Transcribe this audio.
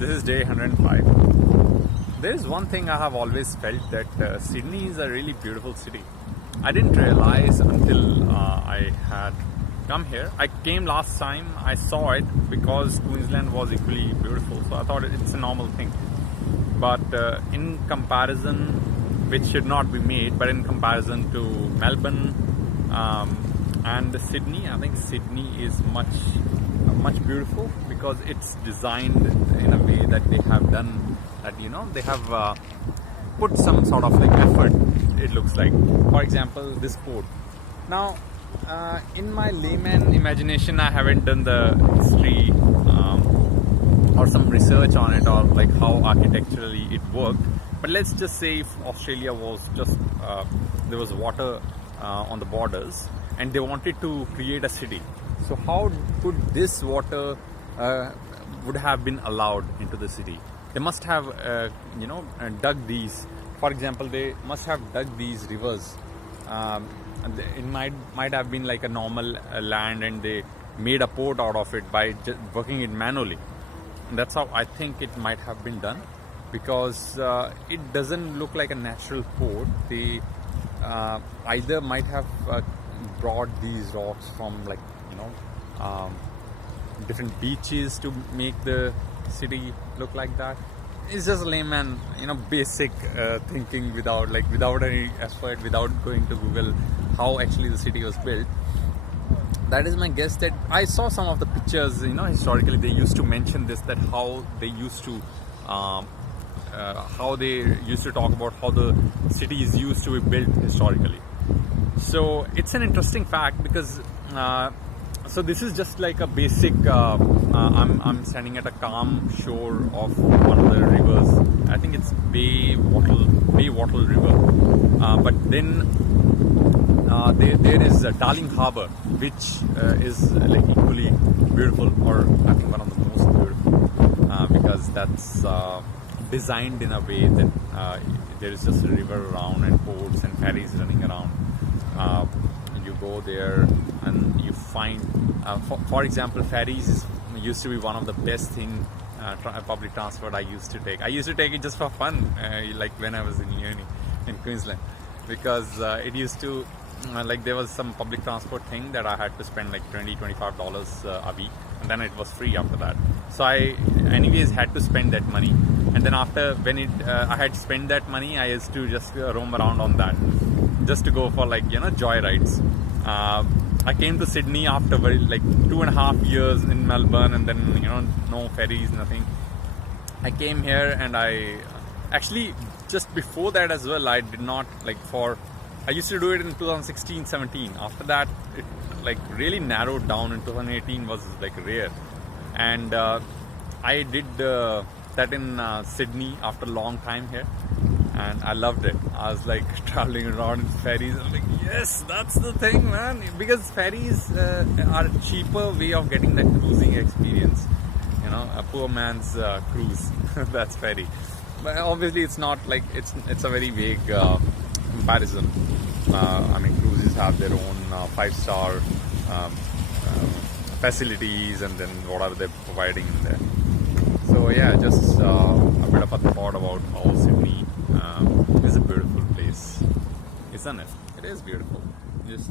This is day 105. There is one thing I have always felt that Sydney is a really beautiful city. I didn't realize until I had come here. I came last time, I saw it because Queensland was equally beautiful, so I thought it's a normal thing. But in comparison, which should not be made, but in comparison to Melbourne and Sydney, I think Sydney is much beautiful because it's designed in a way that they have done that, you know, they have put some sort of like effort, it looks like. For example, this port. Now in my layman imagination, I haven't done the history or some research on it, or like how architecturally it worked, but let's just say if Australia was just there was water on the borders and they wanted to create a city, so how could this water would have been allowed into the city? They must have dug these. For example, they must have dug these rivers. It might have been like a normal land, and they made a port out of it by just working it manually. And that's how I think it might have been done, because it doesn't look like a natural port. They either might have brought these rocks from, like, different beaches to make the city look like that. It's just layman, basic thinking without any effort, without going to Google how actually the city was built. That is my guess. That I saw some of the pictures, historically they used to mention this, that how they used to talk about how the city is used to be built historically. So it's an interesting fact, because so this is just like a basic I'm standing at a calm shore of one of the rivers. I think it's Bayswater River, but then there is Darling Harbour, which is like equally beautiful, or I think one of the most beautiful, because that's designed in a way that there is just a river around and boats and ferries running around. You go there and you find, for example, ferries used to be one of the best thing public transport I used to take. I used to take it just for fun, like when I was in uni in Queensland, because it used to there was some public transport thing that I had to spend like $20-25 a week, and then it was free after that. So I anyways had to spend that money, and then after when I had spent that money, I used to just roam around on that, just to go for joy rides. I came to Sydney after 2.5 years in Melbourne, and then no ferries, nothing. I came here, and I actually just before that as well, I did not I used to do it in 2016-17. After that, it really narrowed down. In 2018 was rare, and I did that in Sydney after a long time here, and I loved it. I was traveling around in ferries. I'm like, yes, that's the thing, man, because ferries are a cheaper way of getting that cruising experience. A poor man's cruise. That's ferry. But obviously it's not it's a very vague comparison. Cruises have their own 5-star facilities, and then what are they providing in there. So yeah, just a bit of a thought about how Sydney is a beautiful place, isn't it? It is beautiful. Just